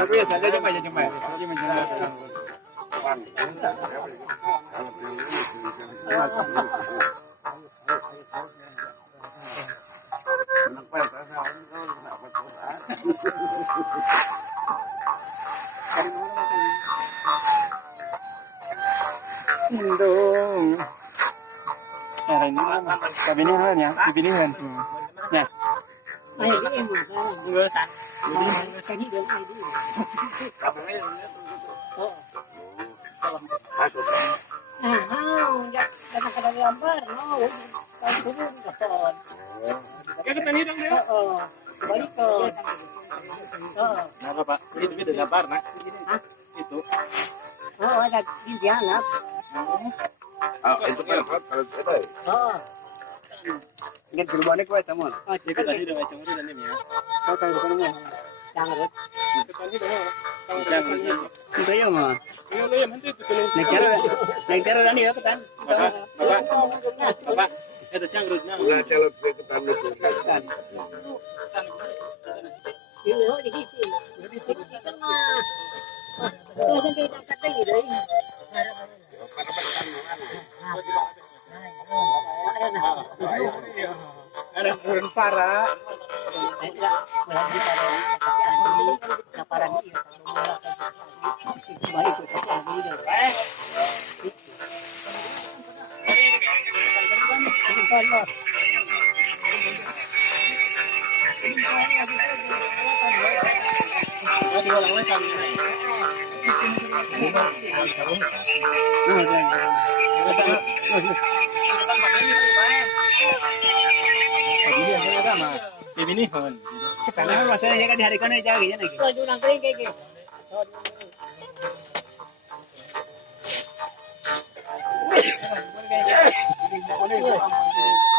Tapi ya saja cuma ya cuma. Saja menjelaskan. Indung. Nah, ini kabinihan ya, kabinihan. Ya. Ay, ini Geus. kani dong ini. Oh. Ya, kadang-kadang gambar, no. Kalau turun kapan. Kayak tani dong dia. Oo. Balik ko. Oo. Napa Pak? Itu beda gambar nak. Hah? Itu. Oo, ada di dihanap. Itu kan kalau itu. Oo. Ingat gerobaknya kuat teman. Oh, Itu tadi udah ngacung udah nih ya. kau tahu kan mo. Jangan rut. Itu tadi udah. Jangan. Ito yung mo. Iya iya nanti itu kalau. Nagkaro na niyo katan. Bapak. Itu cangkrutnya. Enggak celok ke ketemu itu. Yun ho, di sisi. Dito na. Oh, diyan kayo nakatay dito. Ada bulan para. Wala di para kasi ano sa parang iyo. Balik ko kasi ano dito. Di walang lang kami na. Ibinihan. Karena masanya kan di hari kana jaga ya lagi. So, doon ang green cake. Ini